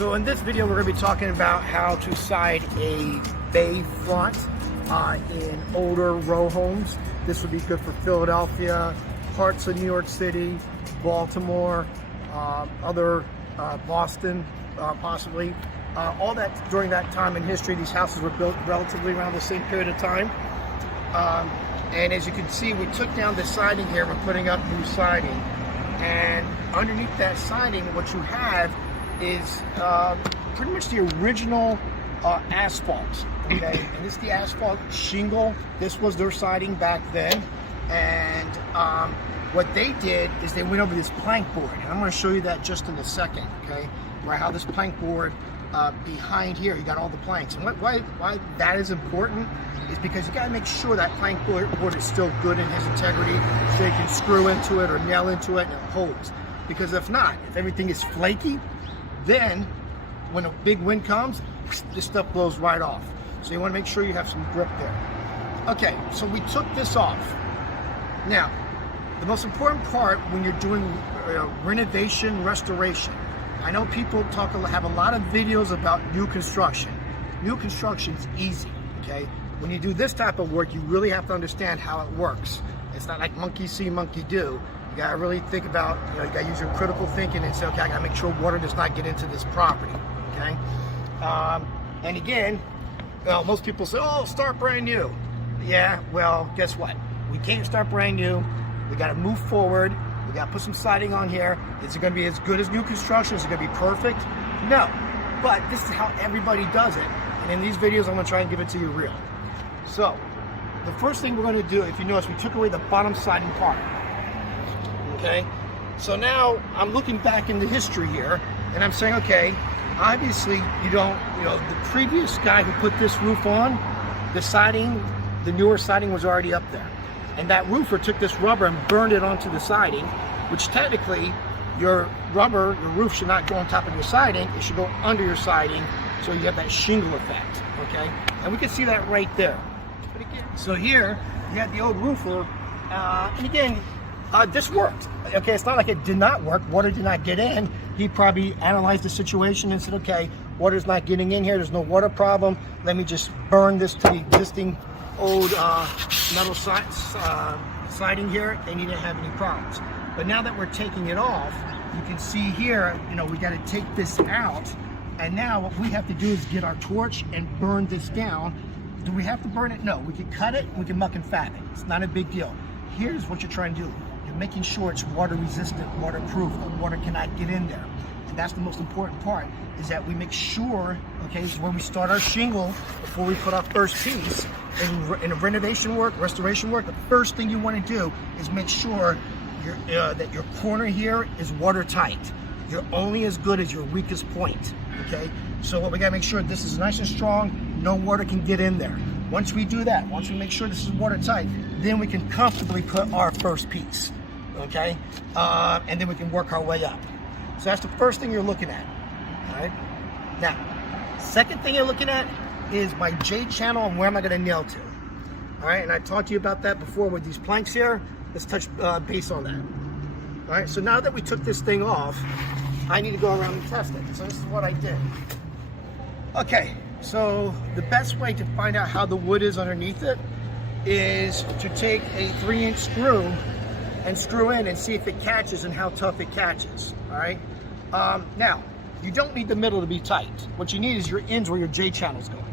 So in this video, we're going to be talking about how to side a bay front in older row homes. This would be good for Philadelphia, parts of New York City, Baltimore, Boston, possibly. All that during that time in history, these houses were built relatively around the same period of time. And as you can see, we took down the siding here. We're putting up new siding. And underneath that siding, what you have is pretty much the original asphalt. Okay, and this is the asphalt shingle. This was their siding back then. And what they did is they went over this plank board. And I'm going to show you that just in a second, okay? Where how this plank board behind here, you got all the planks. And why that is important is because you got to make sure that plank board is still good in its integrity, so you can screw into it or nail into it and it holds. Because if not, if everything is flaky, then when a big wind comes, this stuff blows right off. So you want to make sure you have some grip there. Okay, so we took this off. Now, the most important part when you're doing renovation, restoration, I know people have a lot of videos about new construction. New construction's easy, okay? When you do this type of work, you really have to understand how it works. It's not like monkey see, monkey do. You gotta really think about, you gotta use your critical thinking and say, okay, I gotta make sure water does not get into this property, okay? And again, well, most people say, oh, start brand new. Yeah, well, guess what? We can't start brand new. We gotta move forward. We gotta put some siding on here. Is it gonna be as good as new construction? Is it gonna be perfect? No, but this is how everybody does it. And in these videos, I'm gonna try and give it to you real. So, the first thing we're gonna do, if you notice, we took away the bottom siding part. Okay? So now, I'm looking back into history here, and I'm saying, okay, obviously, the previous guy who put this roof on, the siding, the newer siding was already up there. And that roofer took this rubber and burned it onto the siding, which technically, your roof should not go on top of your siding, it should go under your siding, so you have that shingle effect, okay? And we can see that right there. So here, you had the old roofer, and again, this worked. Okay, it's not like it did not work, water did not get in. He probably analyzed the situation and said, okay, water's not getting in here, there's no water problem, let me just burn this to the existing old metal siding here, and you didn't have any problems. But now that we're taking it off, you can see here, we got to take this out, and now what we have to do is get our torch and burn this down. Do we have to burn it? No, we can cut it, we can muck and fat it. It's not a big deal. Here's what you're trying to do. You're making sure it's water resistant, waterproof, the water cannot get in there. And that's the most important part, is that we make sure, okay, this is where we start our shingle before we put our first piece. In renovation work, restoration work, the first thing you want to do is make sure that your corner here is watertight. You're only as good as your weakest point, okay? So what we gotta make sure this is nice and strong, no water can get in there. Once we do that, once we make sure this is watertight, then we can comfortably put our first piece, okay? And then we can work our way up. So that's the first thing you're looking at, all right? Now, second thing you're looking at is my J channel and where am I going to nail to. All right, and I talked to you about that before with these planks here. Let's touch base on that. All right, so now that we took this thing off, I need to go around and test it. So this is what I did. Okay, so the best way to find out how the wood is underneath it is to take a 3-inch screw and screw in and see if it catches and how tough it catches. All right, now you don't need the middle to be tight. What you need is your ends where your J channel is going.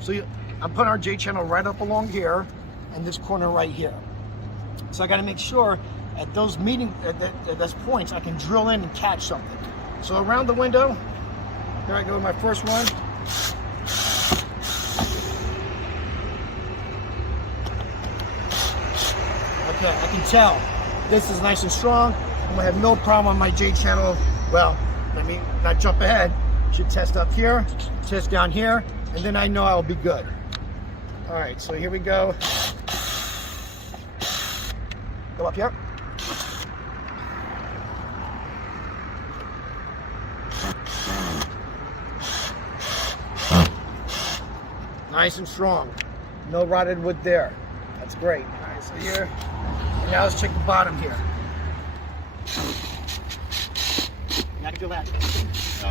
So I'm putting our J channel right up along here and this corner right here. So I got to make sure at those at those points I can drill in and catch something. So around the window, here I go with my first one. Okay, I can tell this is nice and strong. I'm gonna have no problem on my J channel. Well, let me not jump ahead. Should test up here, test down here, and then I know I'll be good. All right, so here we go. Go up here. Nice and strong. No rotted wood there. That's great. All right, so here. And now let's check the bottom here. I can feel that.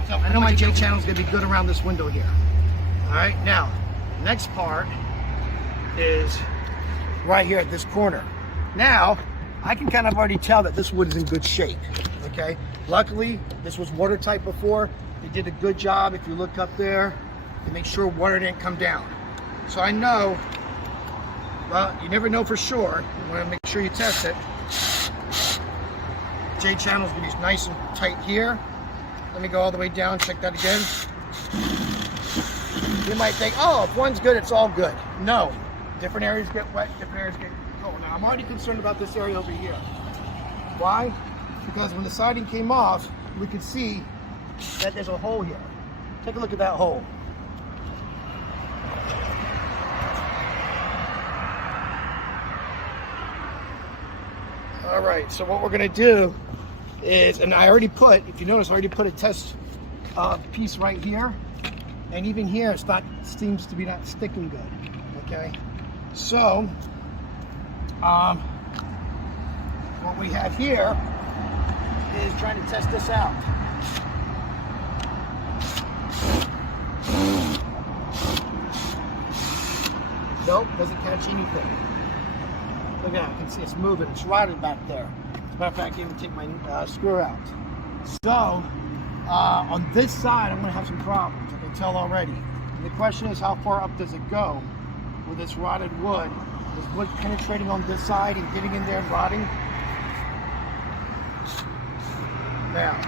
I know my J channel is going to be good around this window here. All right, now, next part is right here at this corner. Now, I can kind of already tell that this wood is in good shape, okay? Luckily, this was watertight before. They did a good job, if you look up there, to make sure water didn't come down. So I know, well, you never know for sure. You want to make sure you test it. J channel is going to be nice and tight here. Let me go all the way down, check that again. You might think, oh, if one's good, it's all good. No, different areas get wet, different areas get cold. Now, I'm already concerned about this area over here. Why? Because when the siding came off, we could see that there's a hole here. Take a look at that hole. All right, so what we're gonna do is, and I already put, if you notice, I already put a test piece right here, and even here it's not, seems to be not sticking good. Okay, so what we have here is trying to test this out. Nope, doesn't catch anything. Look at that, you can see it's moving, it's rotted back there. As a matter of fact, I can't even take my screw out. So, on this side, I'm gonna have some problems, I can tell already. And the question is, how far up does it go with this rotted wood? Is wood penetrating on this side and getting in there and rotting? Now,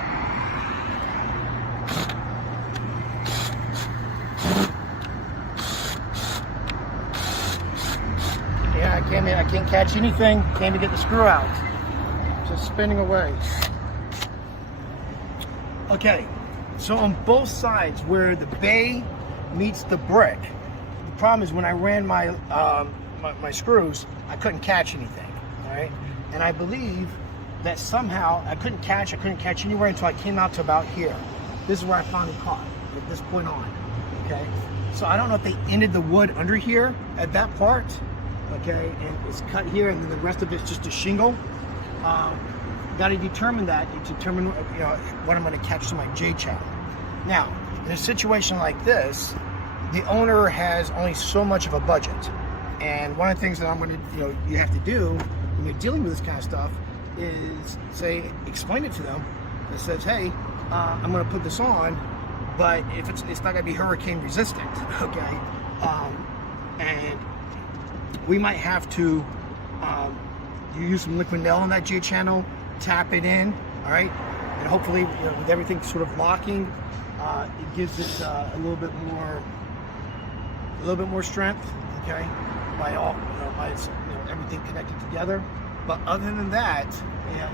yeah, I can't catch anything. Can't even get the screw out. Just spinning away. Okay, so on both sides where the bay meets the brick, the problem is when I ran my my screws, I couldn't catch anything. All right, and I believe that somehow I couldn't catch anywhere until I came out to about here. This is where I finally caught at this point on. Okay, so I don't know if they ended the wood under here at that part. Okay, and it's cut here, and then the rest of it's just a shingle. Got to determine that, determine what I'm going to catch to my J channel. Now, in a situation like this, the owner has only so much of a budget, and one of the things that I'm going to, you have to do when you're dealing with this kind of stuff is explain it to them. That says, hey, I'm going to put this on, but if it's not going to be hurricane resistant, okay, and we might have to use some liquid nail on that J channel, tap it in, all right, and hopefully with everything sort of locking, it gives it a little bit more strength, okay, by everything connected together. But other than that,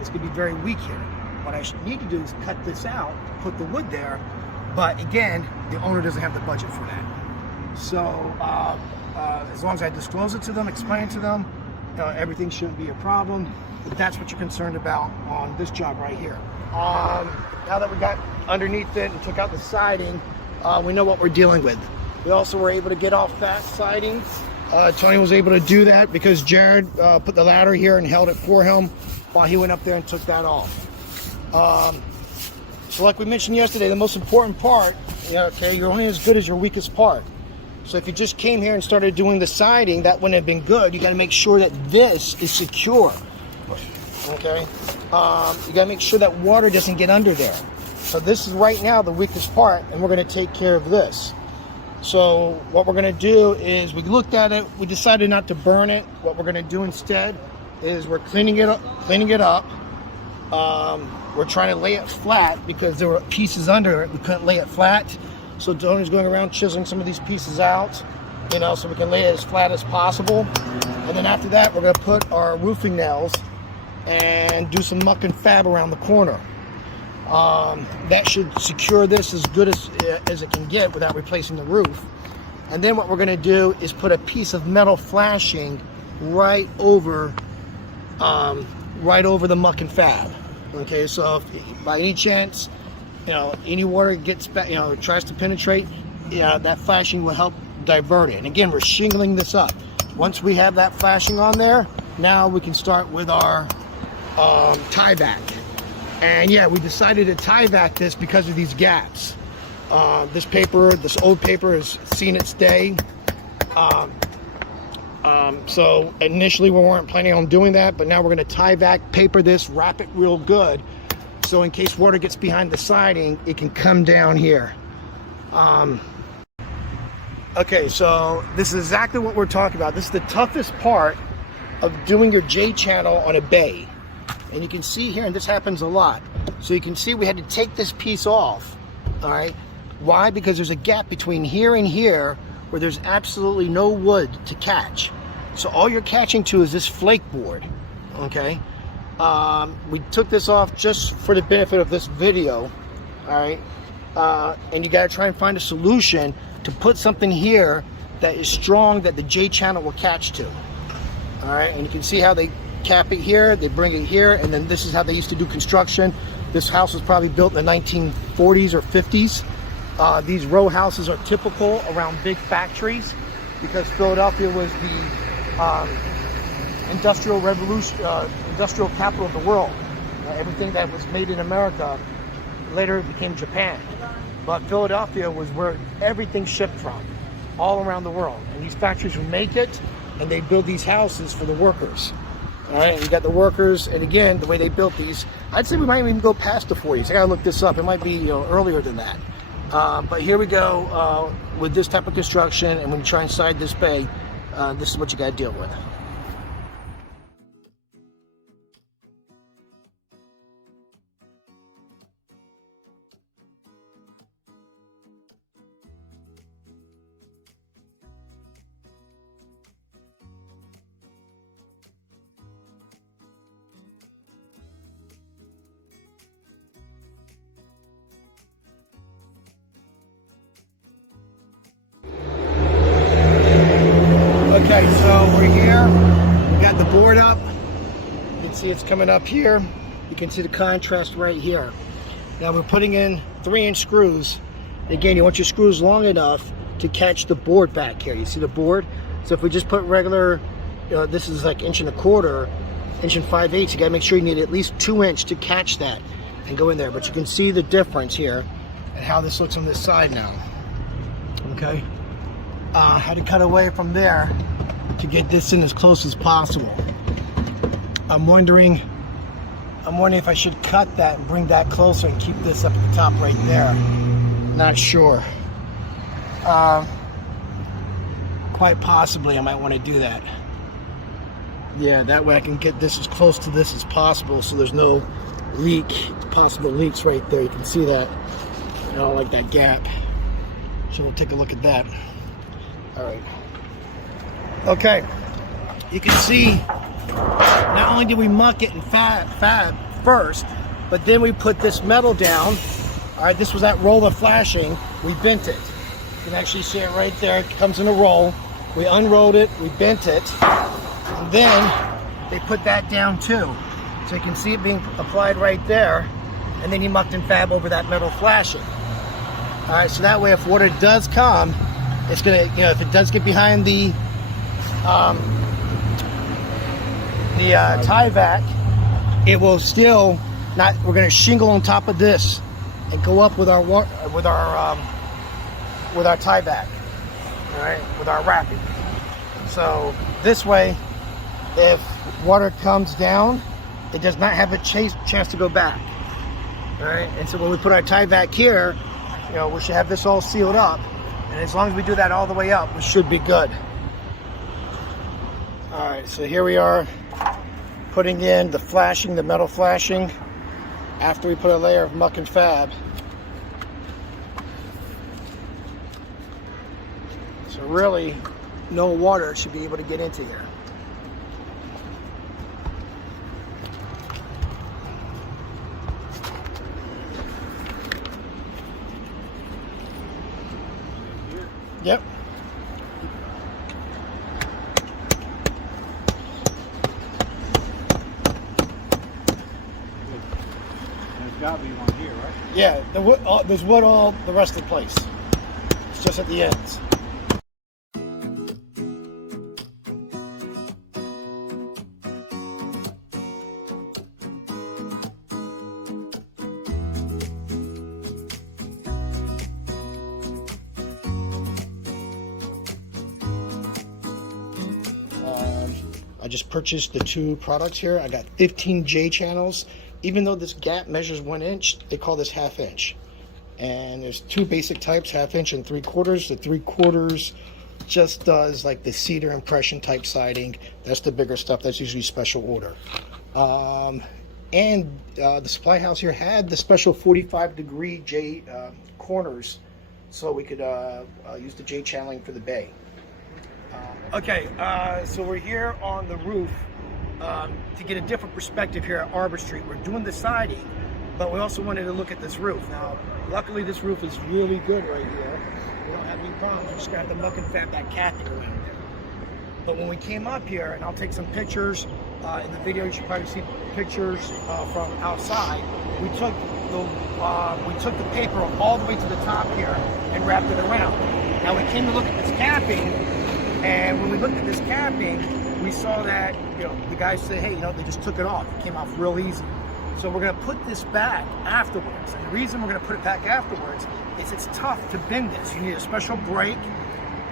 it's going to be very weak here. What I should need to do is cut this out, put the wood there, but again, the owner doesn't have the budget for that. So as long as I disclose it to them, explain it to them, everything shouldn't be a problem. But that's what you're concerned about on this job right here. Now that we got underneath it and took out the siding, we know what we're dealing with. We also were able to get off that siding. Tony was able to do that because Jared put the ladder here and held it for him while he went up there and took that off. So like we mentioned yesterday, the most important part, okay, you're only as good as your weakest part. So if you just came here and started doing the siding, that wouldn't have been good. You got to make sure that this is secure. Okay, you got to make sure that water doesn't get under there. So this is right now the weakest part, and we're going to take care of this. So what we're going to do is, we looked at it, we decided not to burn it. What we're going to do instead is we're cleaning it up. We're trying to lay it flat because there were pieces under it. We couldn't lay it flat. So Tony's going around chiseling some of these pieces out, so we can lay it as flat as possible. And then after that, we're going to put our roofing nails and do some muck and fab around the corner. That should secure this as good as it can get without replacing the roof. And then what we're going to do is put a piece of metal flashing right over the muck and fab. Okay, so if by any chance, any water gets back, tries to penetrate, that flashing will help divert it. And again, we're shingling this up. Once we have that flashing on there, now we can start with our tie back. And yeah, we decided to tie back this because of these gaps. This old paper has seen its day. So initially we weren't planning on doing that, but now we're going to tie back paper this, wrap it real good, so in case water gets behind the siding, it can come down here. Okay, so this is exactly what we're talking about. This is the toughest part of doing your J channel on a bay. And you can see here, and this happens a lot. So you can see we had to take this piece off, all right? Why? Because there's a gap between here and here where there's absolutely no wood to catch. So all you're catching to is this flake board, okay? We took this off just for the benefit of this video, all right? And you gotta try and find a solution to put something here that is strong that the J channel will catch to, all right? And you can see how they cap it here, they bring it here, and then this is how they used to do construction. This house was probably built in the 1940s or 50s. These row houses are typical around big factories because Philadelphia was the industrial revolution, industrial capital of the world. Everything that was made in America later became Japan. But Philadelphia was where everything shipped from, all around the world. And these factories would make it, and they build these houses for the workers. All right, and you got the workers, and again, the way they built these, I'd say we might even go past the 40s. I gotta look this up. It might be earlier than that. But here we go with this type of construction, and when you try and side this bay, this is what you gotta deal with. Okay, so we're here, we got the board up, you can see it's coming up here, you can see the contrast right here. Now we're putting in 3-inch screws. Again, you want your screws long enough to catch the board back here. You see the board? So if we just put regular, this is like 1.25 inch, 1 5/8, you gotta make sure you need at least 2-inch to catch that and go in there. But you can see the difference here and how this looks on this side now, okay? Had to cut away from there to get this in as close as possible. I'm wondering if I should cut that and bring that closer and keep this up at the top right there. Not sure. Quite possibly I might want to do that. Yeah, that way I can get this as close to this as possible so there's no possible leaks right there. You can see that. I don't like that gap. So we'll take a look at that. All right. Okay. You can see not only did we muck it and fab first, but then we put this metal down. All right, this was that roll of flashing. We bent it. You can actually see it right there. It comes in a roll. We unrolled it, we bent it, and then they put that down too. So you can see it being applied right there, and then you mucked and fab over that metal flashing. All right, so that way if water does come, it's gonna, if it does get behind the tie vac, it will still not. We're gonna shingle on top of this and go up with our tie vac. All right, with our wrapping. So this way, if water comes down, it does not have a chance to go back. All right, and so when we put our tie vac here, we should have this all sealed up. And as long as we do that all the way up, we should be good. All right, so here we are putting in the flashing, the metal flashing, after we put a layer of muck and fab. So really, no water should be able to get into here. Yep. There's got to be one here, right? Yeah, there's wood all the rest of the place. It's just at the ends. I just purchased the 2 products here. I got 15 J channels. Even though this gap measures 1 inch, they call this 1/2 inch. And there's 2 basic types, 1/2 inch and 3/4. The 3/4 just does like the cedar impression type siding. That's the bigger stuff. That's usually special order. And the supply house here had the special 45-degree J corners, so we could use the J channeling for the bay. Okay, so we're here on the roof to get a different perspective here at Arbor Street. We're doing the siding, but we also wanted to look at this roof. Now, luckily this roof is really good right here. We don't have any problems. We just got to muck and fab that capping around it. But when we came up here, and I'll take some pictures in the video, you should probably see pictures from outside. We took the paper all the way to the top here and wrapped it around. Now we came to look at this capping, and when we looked at this capping, we saw that, you know, the guys said, hey, you know, they just took it off. It came off real easy. So we're going to put this back afterwards. And the reason we're going to put it back afterwards is it's tough to bend this. You need a special brake,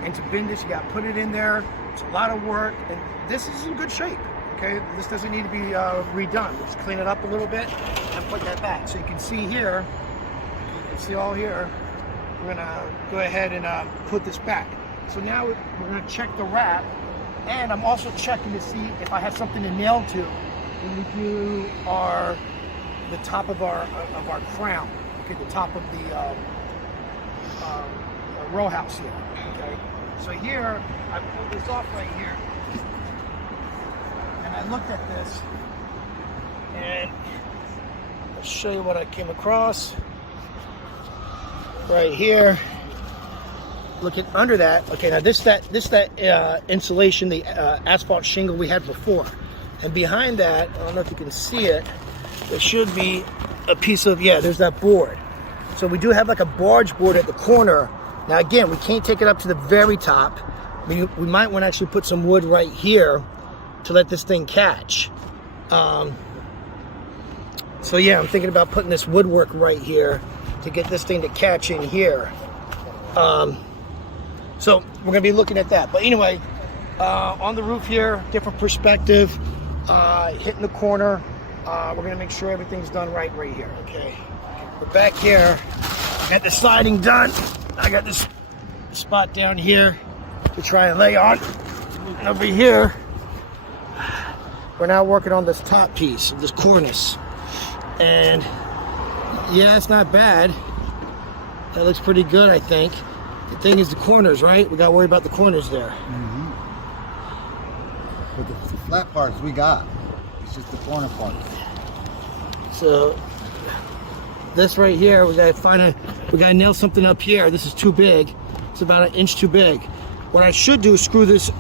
and to bend this, you got to put it in there. It's a lot of work, and this is in good shape. Okay, this doesn't need to be redone. We'll just clean it up a little bit and put that back. So you can see here, you can see all here, we're gonna go ahead and put this back. So now we're gonna check the wrap, and I'm also checking to see if I have something to nail to when we do the top of our crown. Okay, the top of the row house here. Okay, so here I pulled this off right here. I looked at this, and I'll show you what I came across right here. Looking under that, okay, now this insulation, the asphalt shingle we had before, and behind that, I don't know if you can see it, there should be a piece of, yeah, there's that board. So we do have like a barge board at the corner. Now again, we can't take it up to the very top. We might want to actually put some wood right here to let this thing catch. So yeah, I'm thinking about putting this woodwork right here to get this thing to catch in here. So we're gonna be looking at that. But anyway, on the roof here, different perspective, hitting the corner. We're gonna make sure everything's done right here, okay? We're back here, got the siding done. I got this spot down here to try and lay on. And over here, we're now working on this top piece, this cornice. And yeah, it's not bad. That looks pretty good, I think. The thing is the corners, right? We gotta worry about the corners there. Mm-hmm. But the flat parts we got. It's just the corner part. So this right here, we gotta nail something up here. This is too big. It's about 1 inch too big. What I should do is screw this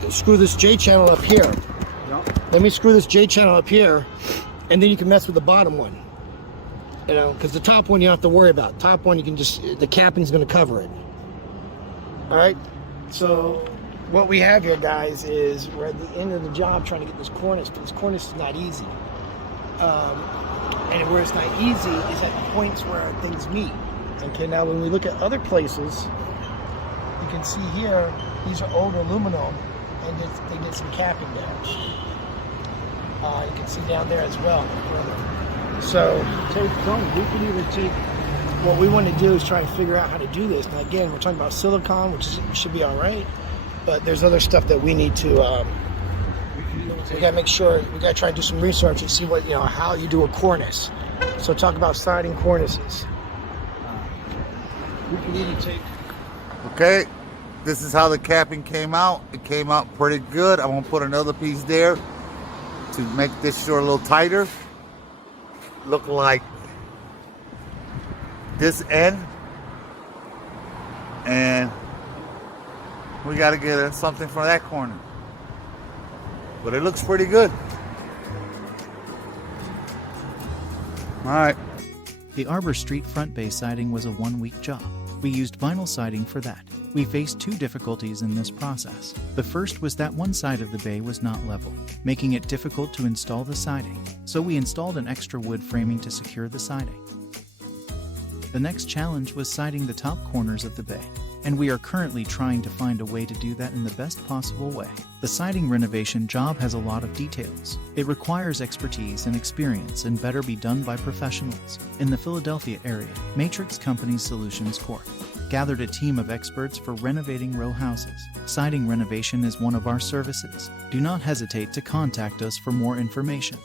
J channel up here. Let me screw this J channel up here, and then you can mess with the bottom one. You know, because the top one you don't have to worry about. Top one you can just, the capping's gonna cover it. All right, so what we have here, guys, is we're at the end of the job trying to get this cornice, but this cornice is not easy. And where it's not easy is at the points where things meet. Okay, now when we look at other places, you can see here, these are old aluminum, and they did some capping there. You can see down there as well. So We can even take. what we want to do is try and figure out how to do this. Now again, we're talking about silicone, which should be all right, but there's other stuff that we need to. We gotta make sure. We gotta try and do some research and see what how you do a cornice. So talk about siding cornices. We can even take. Okay, this is how the capping came out. It came out pretty good. I'm gonna put another piece there to make this short a little tighter. Look like this end. And we gotta get something from that corner. But it looks pretty good. All right. The Arbor Street front bay siding was a one-week job. We used vinyl siding for that. We faced two difficulties in this process. The first was that one side of the bay was not level, making it difficult to install the siding, so we installed an extra wood framing to secure the siding. The next challenge was siding the top corners of the bay. and we are currently trying to find a way to do that in the best possible way. The siding renovation job has a lot of details. It requires expertise and experience and better be done by professionals. In the Philadelphia area, Matrix Company Solutions Corp. gathered a team of experts for renovating row houses. Siding renovation is one of our services. Do not hesitate to contact us for more information.